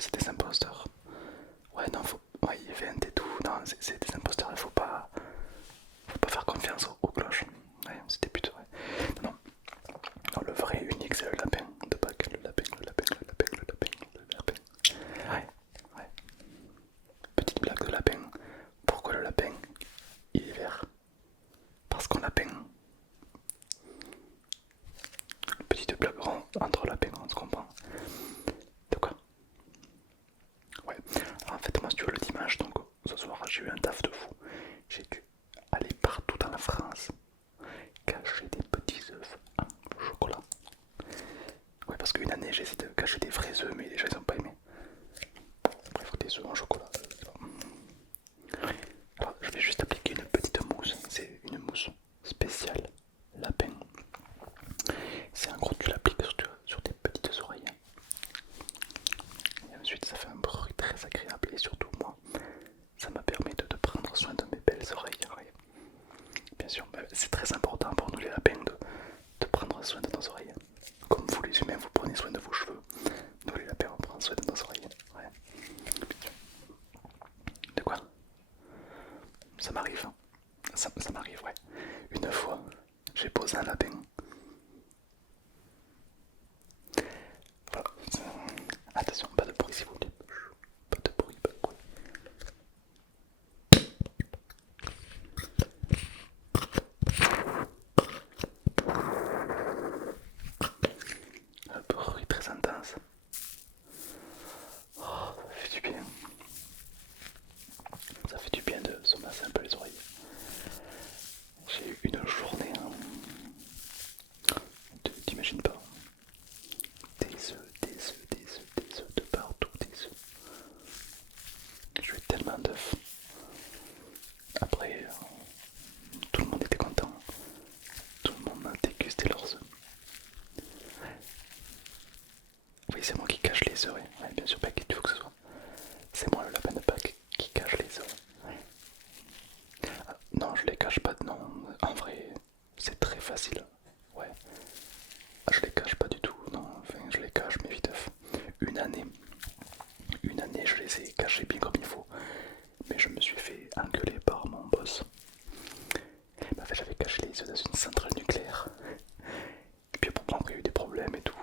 c'est des imposteurs. Ouais, non, ouais, ils vendent et tout. Non, c'est des imposteurs, faut pas faire confiance aux cloches. Ouais, c'est des putes, ouais. Non, non, le vrai unique, c'est le lapin de Pâques. Le lapin, le lapin, le lapin, le lapin, le lapin. Ouais, ouais. Petite blague de lapin. Pourquoi le lapin, il est vert? Parce qu'on l'a peint. Petite blague entre lapins, on se comprend. De quoi? Ouais. Alors en fait, moi, si tu veux, le dimanche, donc ce soir, j'ai eu un taf de fou. J'ai dû aller partout dans la France cacher des petits œufs en chocolat. Ouais, parce qu'une année, j'ai essayé de cacher des vrais œufs, mais les gens ils ont pas aimé. Bref, des œufs en chocolat. Alors, je vais juste appliquer une petite mousse. C'est une mousse spéciale lapin. C'est en gros, tu l'appliques sur tes petites oreilles. Et ensuite, ça fait un bruit très agréable. Et surtout, moi, ça m'a permis de prendre soin de mes belles oreilles. Ouais. Bien sûr, c'est très important pour nous les lapins de prendre soin de nos oreilles. Comme vous les humains, vous prenez soin de vos cheveux. Nous les lapins, on prend soin de nos oreilles. Ouais. De quoi? Ça m'arrive. Ça m'arrive, ouais. Une fois, j'ai posé un lapin. Voilà. Attention, pas de bruit s'il vous plaît. Pas de bruit, pas de bruit. Un bruit très intense. Oh, ça fait du bien. Ça fait du bien de se masser un peu les oreilles. J'ai eu une journée, hein. T'imagines pas. Des œufs, des œufs, des œufs, des œufs de partout, des œufs. J'ai eu tellement d'œufs. Après, tout le monde était content. Tout le monde a dégusté leurs œufs. Oui, c'est moi qui cache les œufs, ouais, bien sûr, pas qui tu veux que ce soit. C'est moi le lapin de Pâques qui cache les œufs. Ouais. Ah, non, je les cache pas, non. En vrai, c'est très facile. Ouais. Ah, je les cache pas du tout, non. Enfin, je les cache, mais vite. Une année. Une année, je les ai cachés bien comme il faut. Mais je me suis fait engueuler par mon boss. En fait, j'avais caché les œufs dans une centrale nucléaire. Et puis pourtant, il y a eu des problèmes et tout.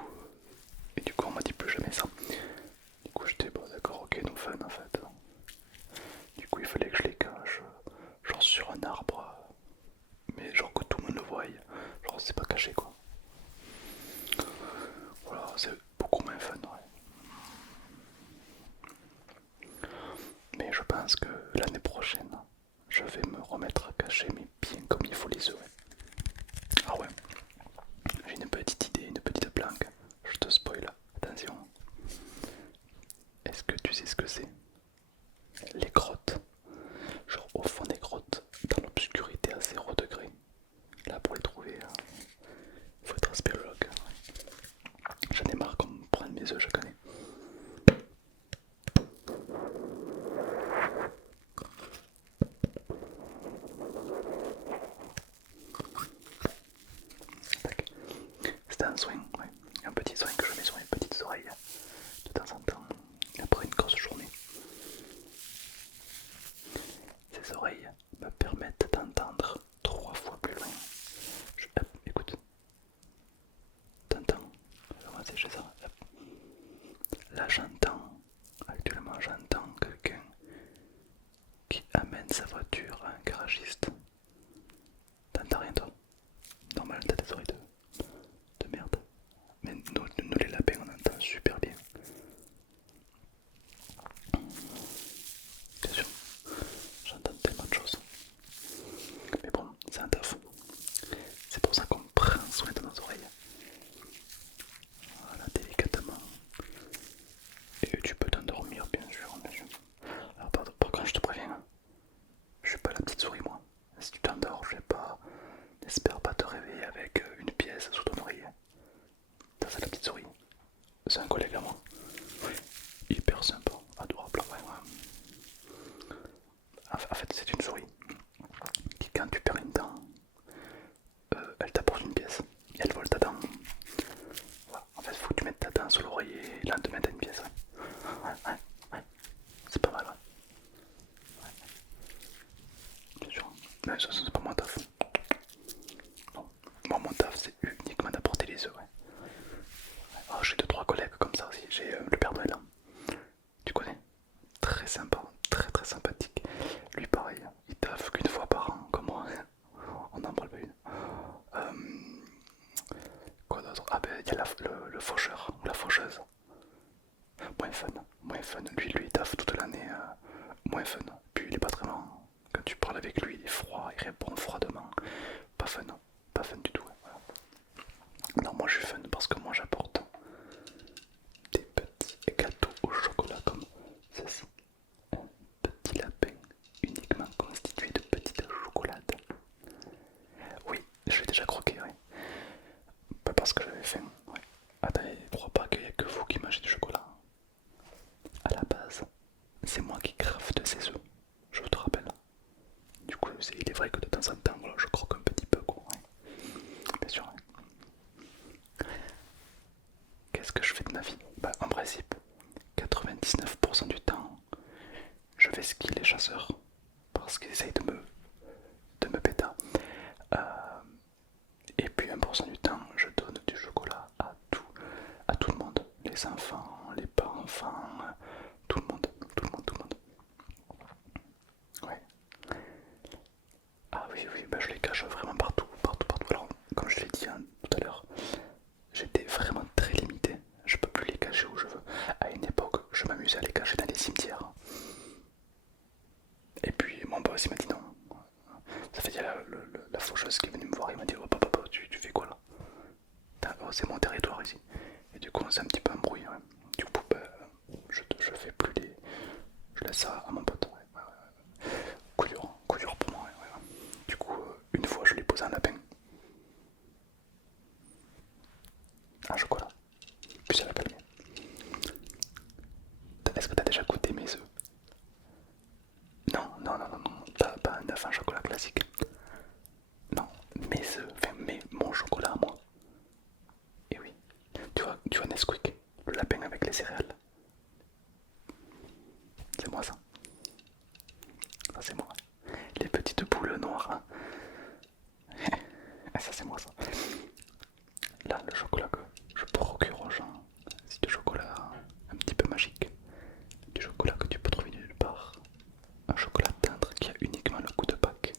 Et du coup, on m'a dit plus jamais ça. Du coup, j'étais bon, d'accord, ok, no fun en fait. Du coup, il fallait que je les cache, genre sur un arbre, mais genre que tout le monde le voie. Genre, c'est pas caché quoi. Voilà, c'est beaucoup moins fun, ouais. Mais je pense que l'année prochaine, je vais me remettre à cacher, mais bien comme il faut les œufs. Ouais. Ah ouais, j'ai une petite idée, une petite planque. Je te spoil, attention. Est-ce que tu sais ce que c'est? Les grottes. Genre au fond des grottes, dans l'obscurité à 0 degré. Là pour les trouver, il faut être spéléologue. J'en ai marre qu'on me prenne mes œufs, je connais. C'est un soin, ouais. Un petit soin que je mets sur mes petites oreilles de temps en temps, après une grosse journée. Ces oreilles me permettent d'entendre 3 fois plus loin. Hop, écoute. T'entends? Comment c'est chez ça? Hop. Là j'entends, actuellement j'entends quelqu'un qui amène sa voiture à un garagiste. T'entends rien toi? Normal, t'as des oreilles de merde. Mais nous les lapins on entend super bien. Bien sûr, j'entends tellement de choses. Mais bon, c'est un taf. C'est pour ça qu'on prend soin de nos oreilles. Voilà, délicatement. Et tu peux t'endormir, bien sûr, bien sûr. Alors, par contre, je te préviens, hein, je suis pas la petite souris, moi. Si tu t'endors, je sais pas. N'espère pas te réveiller avec une pièce sous ton oreiller. Ça, c'est la petite souris. C'est un collègue à moi. Oui. Hyper sympa, adorable, ouais, ouais. En fait, c'est une souris qui, quand tu perds une dent, elle t'apporte une pièce et elle vole ta dent. Voilà. En fait, faut que tu mettes ta dent sous l'oreiller et le lendemain t'as une pièce. Ouais, ouais. j'ai deux trois collègues comme ça aussi. J'ai le Père Noël, hein. Tu connais? Très sympa, très très sympathique. Lui pareil, il taffe qu'une fois par an, comme moi. On n'en parle pas une. Euh, Quoi d'autre? Ah ben il y a le faucheur ou la faucheuse. Moins fun, moins fun. Lui il taffe toute l'année, moins fun. Puis il est pas très marrant. Quand tu parles avec lui, il est froid, il répond froidement. Pas fun, pas fun du tout. Ouais, voilà. Non, moi je suis fun parce que moi j'apporte des petits gâteaux au chocolat comme ceci. Un petit lapin uniquement constitué de petites chocolades. Oui, je l'ai déjà croqué, oui. Pas parce que j'avais faim. Ouais. Attends, crois pas qu'il n'y a que vous qui mangez du chocolat. À la base, c'est moi qui crafte ces œufs, je te rappelle. Du coup, il est vrai que de temps en temps, voilà, je croque un petit peu, quoi. Ouais. Bien sûr. Ouais. Qu'est-ce que je fais de ma vie? Bah, en principe, 99% du temps, je vais skier les chasseurs parce qu'ils essayent de me péter. Euh, et puis 1% du temps, je donne du chocolat à tout le monde. Les enfants, les pas enfants, tout le monde, tout le monde, tout le monde. Ouais. Ah oui, oui, bah je les cache vraiment partout, partout, partout. Alors, comme je l'ai dit hein, tout à l'heure, j'étais vraiment très limité. Je peux plus les cacher où je veux. À une époque, je m'amusais à les cacher dans les cimetières. Et puis mon boss il m'a dit non. Ça fait dire la faucheuse qui est venue me voir, il m'a dit oh papa, tu fais quoi là? Oh, c'est mon territoire ici. Et du coup on s'est un petit peu embrouillé. Ouais. Du coup bah, je fais plus les. Je laisse ça à mon pote. Ouais, ouais, ouais. Coup dur pour moi. Ouais, ouais. Du coup une fois je lui ai posé un lapin. Un chocolat. Puis ça l'a calmé. Est-ce que t'as déjà goûté mes œufs? Non, non, non, non, non. Pas un œuf en chocolat classique. Non, mes œufs, enfin mon chocolat à moi. Et oui, tu vois Nesquik, le lapin avec les céréales. C'est moi ça. Ça c'est moi. Les petites boules noires. Hein. Ça c'est moi ça. Là, le chocolat que je procure aux gens, c'est du chocolat un petit peu magique. Du chocolat que tu peux trouver nulle part. Un chocolat tendre qui a uniquement le goût de Pâques.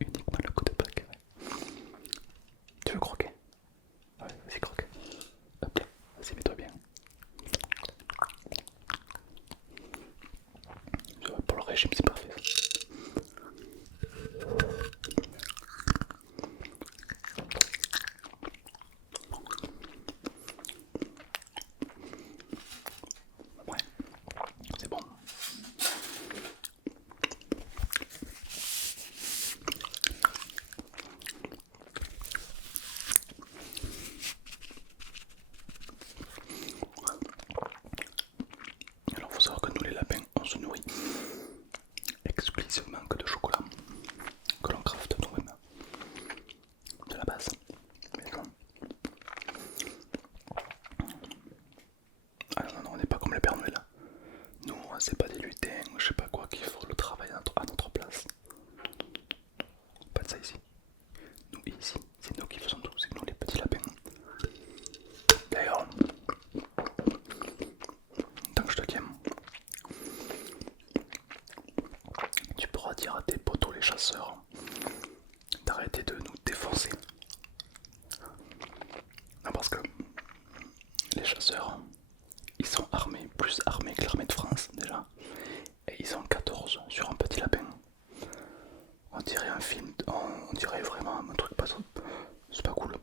Uniquement le goût de Pâques. Ouais. Tu veux croquer? Ouais, vas-y croque. Hop là, vas-y mets-toi bien. Pour le régime c'est parfait. Ouais, c'est bon. Alors faut savoir que nous les lapins on se nourrit exclusivement que de chocolat que l'on crafte nous-mêmes de la base. Mais non. Ah non, non, on n'est pas comme le Père Noël. Nous, c'est pas des lutins ou je sais pas quoi qui font le travail à notre place. Pas de ça ici. Nous ici, c'est nous qui faisons tout, c'est nous les petits lapins. D'ailleurs, tant que je te tiens, tu pourras dire à tes potos les chasseurs d'arrêter de nous défoncer. Non parce que les chasseurs, ils sont armés, plus armés que l'armée de France déjà. Et ils sont 14 sur un petit lapin. On dirait un film, on dirait vraiment un truc pas trop. C'est pas cool.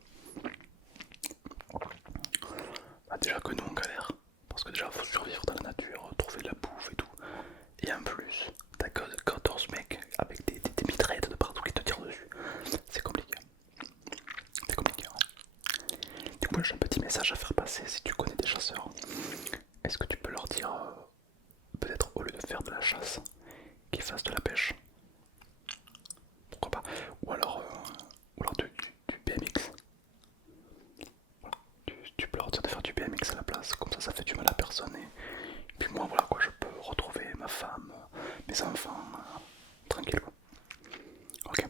Bah déjà que nous on galère. Parce que déjà faut survivre dans la nature, trouver de la bouffe et tout. Et en plus, t'as que 14 mecs avec des mitraillettes de partout qui te tirent dessus. C'est compliqué. C'est compliqué. Ouais. Du coup j'ai un petit message à faire passer si tu connais des chasseurs. Est-ce que tu peux leur dire, peut-être au lieu de faire de la chasse, qu'ils fassent de la pêche? Pourquoi pas? Ou alors du BMX. Voilà. Tu peux leur dire de faire du BMX à la place, comme ça fait du mal à personne. Et puis moi voilà quoi, je peux retrouver ma femme, mes enfants, tranquille quoi. Ok.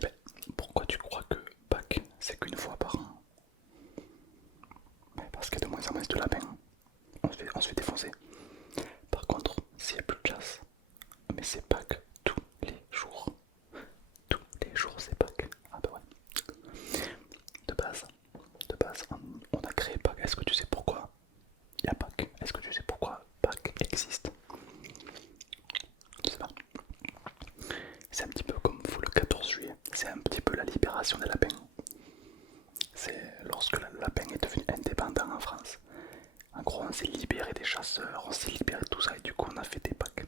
Ben, pourquoi tu crois que Pâques c'est qu'une fois par an? ça mange de lapin, on se fait défoncer. Par contre, s'il n'y a plus de chasse, mais c'est Pâques tous les jours. Tous les jours c'est Pâques. Ah bah ouais. De base, on a créé Pâques. Est-ce que tu sais pourquoi il y a Pâques? Est-ce que tu sais pourquoi Pâques existe? Je sais pas. C'est un petit peu comme vous le 14 juillet. C'est un petit peu la libération des lapins. C'est lorsque le lapin est devenu indépendant en France. En gros, on s'est libéré des chasseurs, on s'est libéré de tout ça et du coup on a fait des Pâques.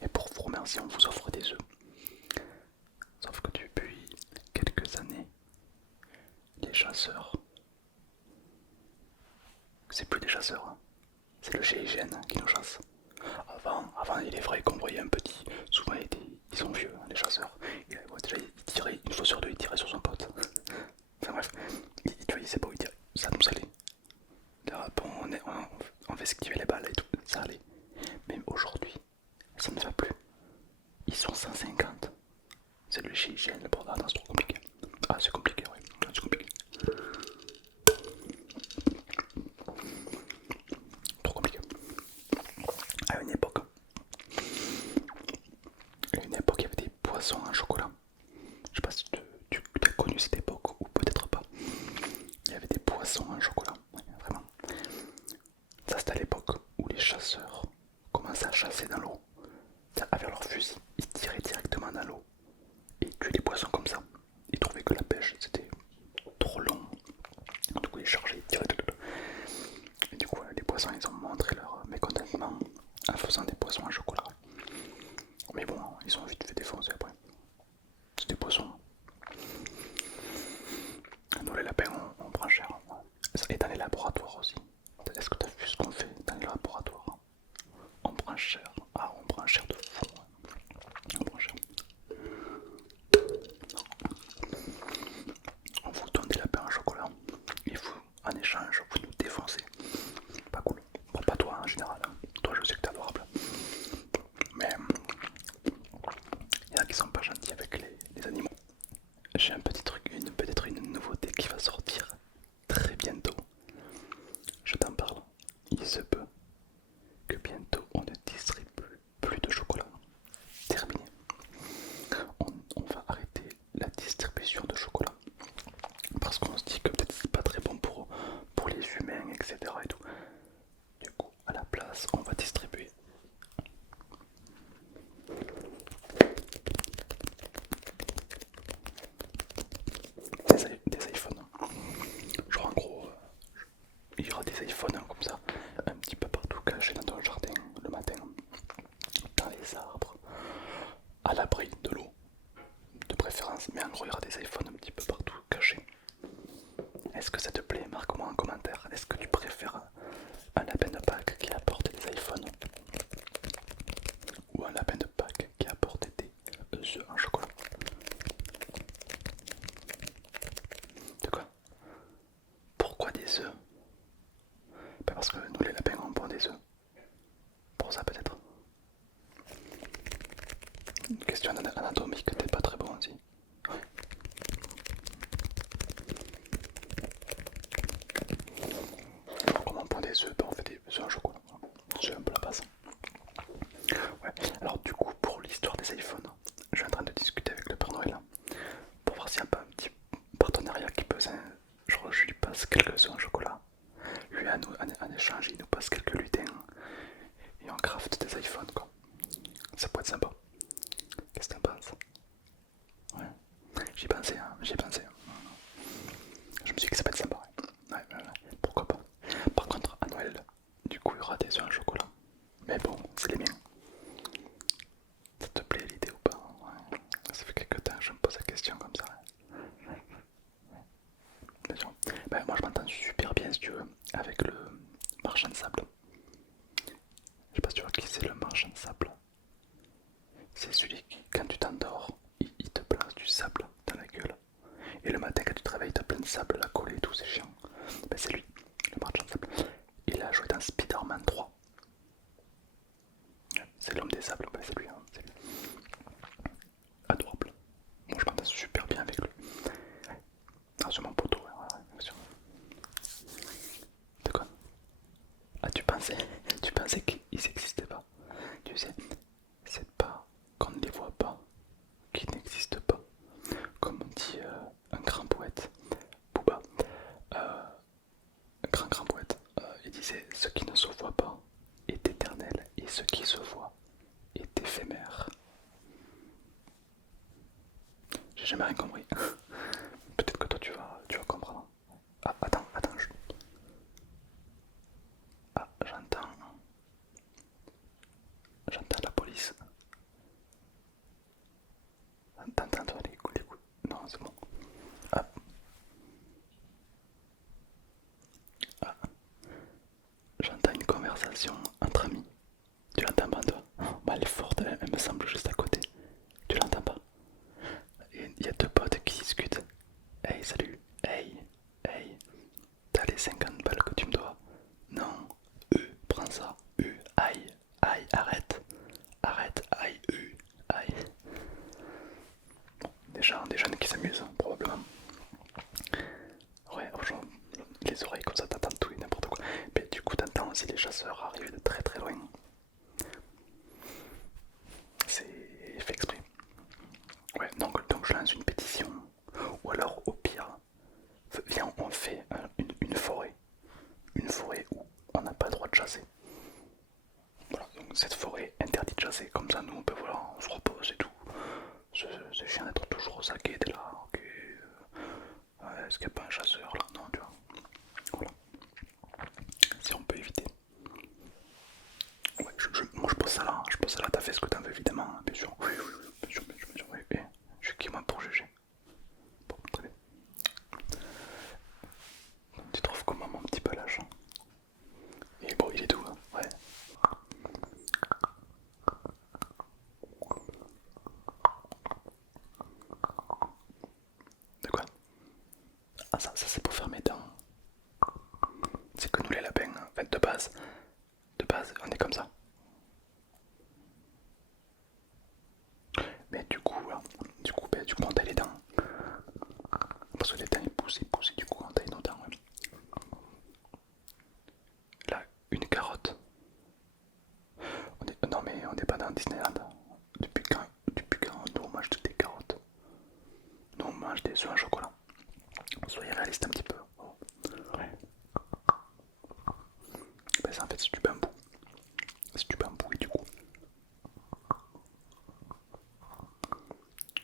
Et pour vous remercier, on vous offre des œufs. Sauf que depuis quelques années, les chasseurs, c'est plus des chasseurs, hein. C'est le GIGN qui nous chasse. Avant, il est vrai qu'on voyait un petit, souvent ils sont vieux, hein, les chasseurs. Déjà, il tirait, une fois sur deux, il tirait sur son pote. Enfin bref, tu vois, il sait pas où il tirait, ça nous allait. Là, bon, on fait esquiver les balles et tout, ça allait. Mais aujourd'hui, ça ne va plus. Ils sont 150. C'est le GIGN, le bordel, c'est trop compliqué. Ah, c'est compliqué, oui, c'est compliqué. Trop compliqué. À une époque, il y avait des poissons en chocolat. Je sais pas si tu as connu cette époque ou peut-être pas. Il y avait des poissons en chocolat, ouais, vraiment. Ça c'était à l'époque où les chasseurs commençaient à chasser dans l'eau. Avec leur fusil, ils tiraient directement dans l'eau et tuaient les poissons comme ça. Ils trouvaient que la pêche c'était trop long. Du coup ils chargeaient, ils tiraient. Et du coup les poissons ils ont montré leur mécontentement en faisant des poissons en chocolat. Mais bon, ils ont vite fait défoncer après. C'est des poissons. Nous les lapins on prend cher. Et dans les laboratoires aussi. Est-ce que tu as vu ce qu'on fait dans les laboratoires? On prend cher. Ah, on prend cher de fou. On prend cher. On vous donne des lapins en chocolat. Et vous, en échange, vous nous défoncez. Pas cool. Bon, pas toi en général. Toi, je sais que t'es adorable. Mais il y en a qui sont pas gentils avec les animaux. J'ai un petit truc, peut-être une nouveauté qui va sortir très bientôt. Je t'en parle. Il se peut que bientôt on ne distribue plus de chocolat. Terminé. On va arrêter la distribution de chocolat. Parce qu'on se dit que peut-être c'est pas très bon pour les humains, etc. Et tout. Du coup, à la place, on va distribuer des iPhones. Genre en gros, il y aura des iPhones comme ça, un petit peu partout cachés dans ton jardin le matin, dans les arbres, à l'abri de l'eau, de préférence. Mais en gros, il y aura des iPhones un petit peu partout cachés. Est-ce que ça te plaît? Marque-moi en commentaire. Est-ce que tu préfères un lapin de Pâques qui apporte des iPhones ou un lapin de Pâques qui apporte des œufs en chocolat? De quoi? Pourquoi des œufs? Ben parce que nous les lapins on pond des œufs. Pour ça peut-être. Une question anatomique, t'es pas très bon aussi. Ouais. Alors, comment on pond des œufs? Ben on fait des œufs en chocolat. C'est un peu la base. Ouais. Alors du coup pour l'histoire des iPhones, je suis en train de discuter avec le Père Noël pour voir s'il n'y a pas un petit partenariat qui peut. Genre je lui passe quelques œufs en chocolat. Lui en échange il nous passe quelques lutins et on craft des iPhones quoi. Ça peut être sympa. Qu'est-ce que t'en penses? Ouais. J'y pensais, hein, j'y pensé. Je me suis dit que ça peut être sympa. Ouais. Pourquoi pas. Par contre à Noël, du coup il y aura des œufs en chocolat. Mais bon, c'est les miens. Ça te plaît l'idée ou pas? Ouais. Ça fait quelques temps que je me pose la question comme ça. Bien sûr. Ben, moi je m'entends super bien si tu veux avec le marchand de sable. Je sais pas si tu vois qui c'est le marchand de sable. C'est celui qui, quand tu t'endors, il te place du sable dans la gueule. Et le matin quand tu te réveilles, t'as plein de sable à coller et tout, c'est chiant. Ben, c'est lui, le marchand de sable. Il a joué dans Spider-Man 3. C'est l'homme des sables, ben, c'est lui, hein, c'est lui. Adorable. Moi je m'entends super bien avec lui. Ah, c'est mon poteau, ouais, bien sûr. De quoi? tu pensais qu'ils n'existaient pas. Tu sais, c'est pas qu'on ne les voit pas, qu'ils n'existent pas. Comme dit un grand poète, Booba, un grand poète, il disait ce qui ne se voit pas est éternel et ce qui se voit est éphémère. J'ai jamais rien compris. Peut-être que toi tu vas comprendre. Ah, attends, ah, j'entends la police. T'entends toi les coups. Non, c'est bon. Ah, ah, j'entends une conversation entre amis. Tu l'entends pas toi? Bah, elle est forte, elle me semble juste à côté. Tu l'entends pas? Il y a deux potes qui discutent. Hey, salut. Hey, hey. T'as les 50 balles que tu me dois? Non. Prends ça. Aïe. Aïe, arrête. Arrête. Aïe, aïe. Des jeunes qui s'amusent, probablement. Ouais, franchement, les oreilles comme ça, t'entends tout et n'importe quoi. Mais du coup, t'entends aussi les chasseurs arriver de très très loin. C'est fait exprès. Ouais, donc je lance une pétition. Ou alors, au pire, viens, on fait une forêt. Une forêt où on n'a pas le droit de chasser. Voilà, donc cette forêt interdite de chasser. Comme ça, nous, on peut, voilà, on se repose et tout. C'est chiant d'être toujours au saquet, t'es là, ok. Est-ce qu'il n'y a pas un chasseur là? Non, tu vois. Voilà. Si on peut éviter. Ouais, moi je pose ça là, t'as fait ce que t'en veux évidemment, hein, bien sûr. Oui, bien sûr, oui, oui. Je suis qui moi pour juger? Bon, très bien. Tu trouves comment mon petit pelage? Et bon, il est doux, hein, ouais. De quoi? Ah ça c'est pour faire mes dents. C'est que nous les lapins, en fait de base, on est comme ça. Mais du coup, on taille les dents. Parce que les dents ils poussent, et du coup on taille nos dents. Ouais. Là, une carotte. Non mais on n'est pas dans Disneyland. Depuis quand nous on mange des carottes? Nous on mange des œufs au chocolat. Soyez réaliste un petit peu. Oh. Ouais. Ben ça en fait c'est du bambou. C'est du bambou et du coup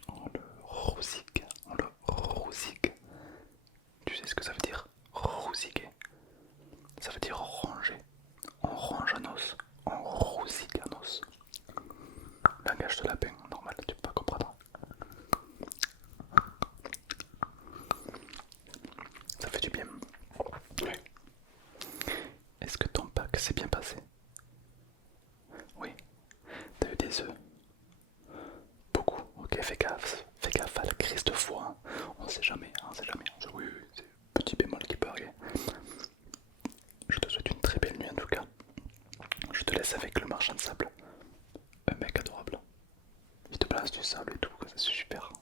on le rousique. Tu sais ce que ça veut dire? Rousiquer. Ça veut dire ronger. On ronge un os. On rousique un os. Langage de lapin, normal, tu peux pas comprendre. Ça fait du bien. Oui. Est-ce que ton pack s'est bien passé? Oui. T'as eu des œufs? Beaucoup. Ok, fais gaffe à la crise de foie. Hein. On sait jamais, hein, on sait jamais. Oui, c'est petit bémol qui peut arriver. Je te souhaite une très belle nuit en tout cas. Je te laisse avec le marchand de sable. Un mec adorable. Il te place du sable et tout, c'est super.